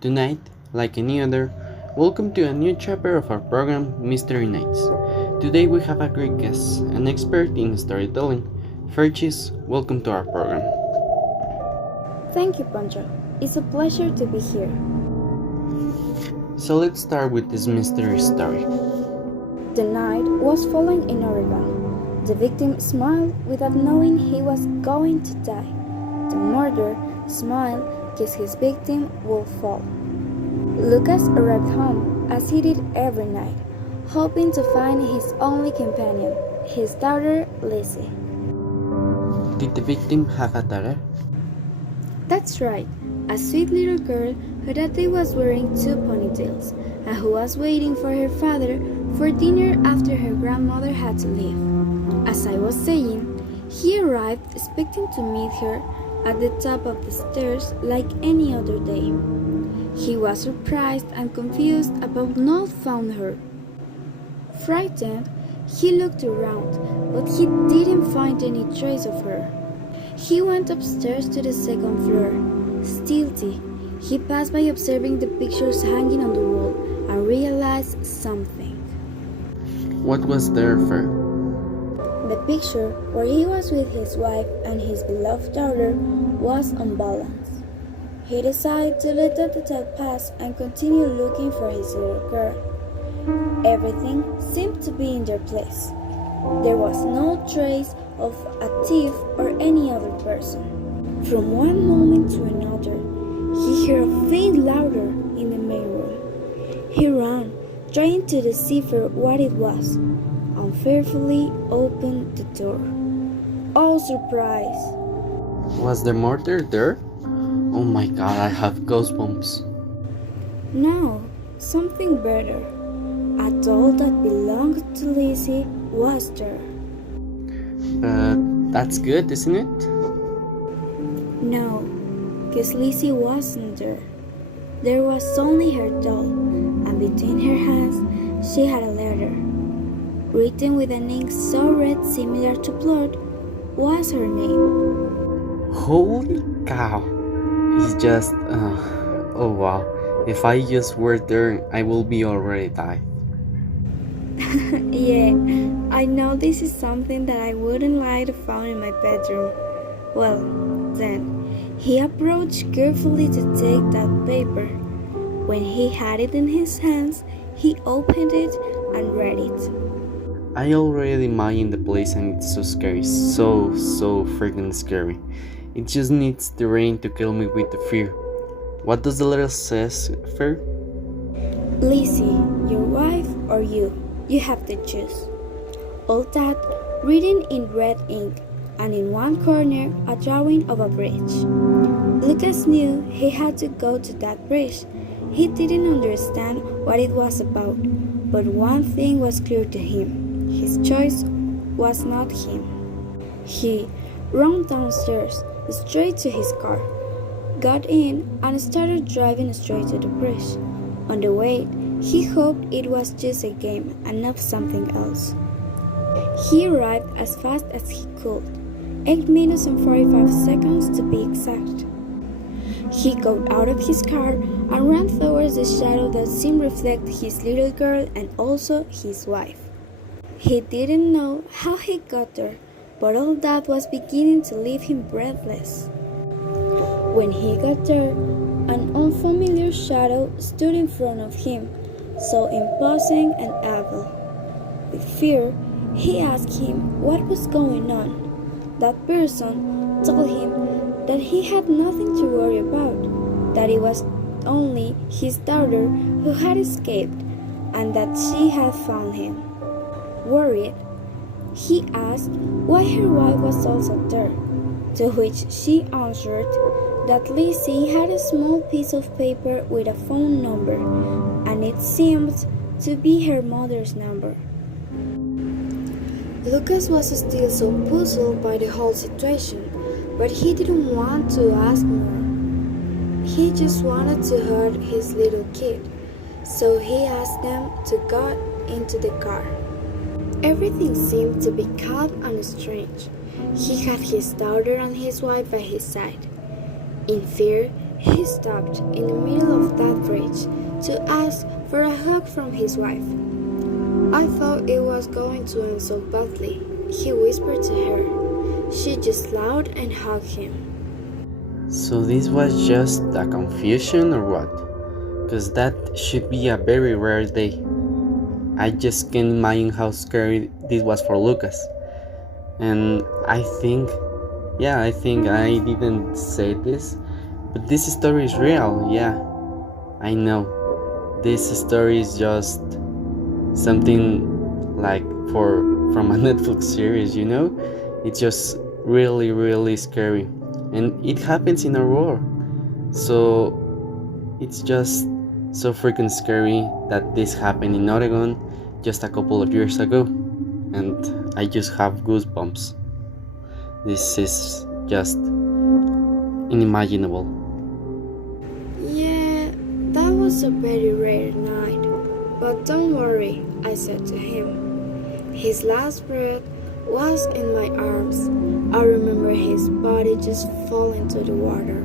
Tonight, like any other, welcome to a new chapter of our program, Mystery Nights. Today we have a great guest, an expert in storytelling. Ferchis, welcome to our program. Thank you, Pancho. It's a pleasure to be here. So let's start with this mystery story. The night was falling in Oregon. The victim smiled without knowing he was going to die. The murderer smiled because his victim would fall. Lucas arrived home, as he did every night, hoping to find his only companion, his daughter Lizzie. Did the victim have a daughter? That's right, a sweet little girl who that day was wearing two ponytails and who was waiting for her father for dinner after her grandmother had to leave. As I was saying, he arrived expecting to meet her at the top of the stairs like any other day. He was surprised and confused about not found her. Frightened, he looked around, but he didn't find any trace of her. He went upstairs to the second floor. Stealthy, he passed by observing the pictures hanging on the wall and realized something. What was there, Fer? The picture where he was with his wife and his beloved daughter was unbalanced. He decided to let the thought pass and continue looking for his little girl. Everything seemed to be in their place. There was no trace of a thief or any other person. From one moment to another, he heard a faint louder in the main room. He ran, trying to decipher what it was, and fearfully opened the door. Oh, surprise! Was the murderer there? Oh my god, I have goosebumps. No, something better. A doll that belonged to Lizzie was there. But that's good, isn't it? No, because Lizzie wasn't there. There was only her doll, and between her hands she had a letter. Written with an ink so red similar to blood was her name. Holy cow! It's just, oh wow. If I just were there, I will be already died. Yeah, I know this is something that I wouldn't like to find in my bedroom. Well, then, he approached carefully to take that paper. When he had it in his hands, he opened it and read it. I already imagine the place and it's so scary, so freaking scary. It just needs the rain to kill me with the fear. What does the letter says, Fer? Lizzie, your wife or you? You have to choose. All that written in red ink, and in one corner a drawing of a bridge. Lucas knew he had to go to that bridge. He didn't understand what it was about, but one thing was clear to him. His choice was not him. He ran downstairs, straight to his car, got in, and started driving straight to the bridge. On the way, he hoped it was just a game and not something else. He arrived as fast as he could, 8 minutes and 45 seconds to be exact. He got out of his car and ran towards the shadow that seemed to reflect his little girl and also his wife. He didn't know how he got there, but all that was beginning to leave him breathless. When he got there, an unfamiliar shadow stood in front of him, so imposing and evil. With fear, he asked him what was going on. That person told him that he had nothing to worry about, that it was only his daughter who had escaped, and that she had found him. Worried, he asked why her wife was also there, to which she answered that Lizzie had a small piece of paper with a phone number, and it seemed to be her mother's number. Lucas was still so puzzled by the whole situation, but he didn't want to ask more. He just wanted to hurt his little kid, so he asked them to get into the car. Everything seemed to be calm and strange. He had his daughter and his wife by his side. In fear, He stopped in the middle of that bridge to ask for a hug from his wife. I thought it was going to end so badly, he whispered to her. She just laughed and hugged him. So this was just a confusion or what? Because that should be a very rare day. I just can't imagine how scary this was for Lucas. And I think I didn't say this, but this story is real, yeah. I know. This story is just something like from a Netflix series, you know? It's just really, really scary. And it happens in our world. So it's just so freaking scary that this happened in Oregon just a couple of years ago. And I just have goosebumps. This is just unimaginable. Yeah, that was a very rare night. But don't worry, I said to him. His last breath was in my arms. I remember his body just falling to the water.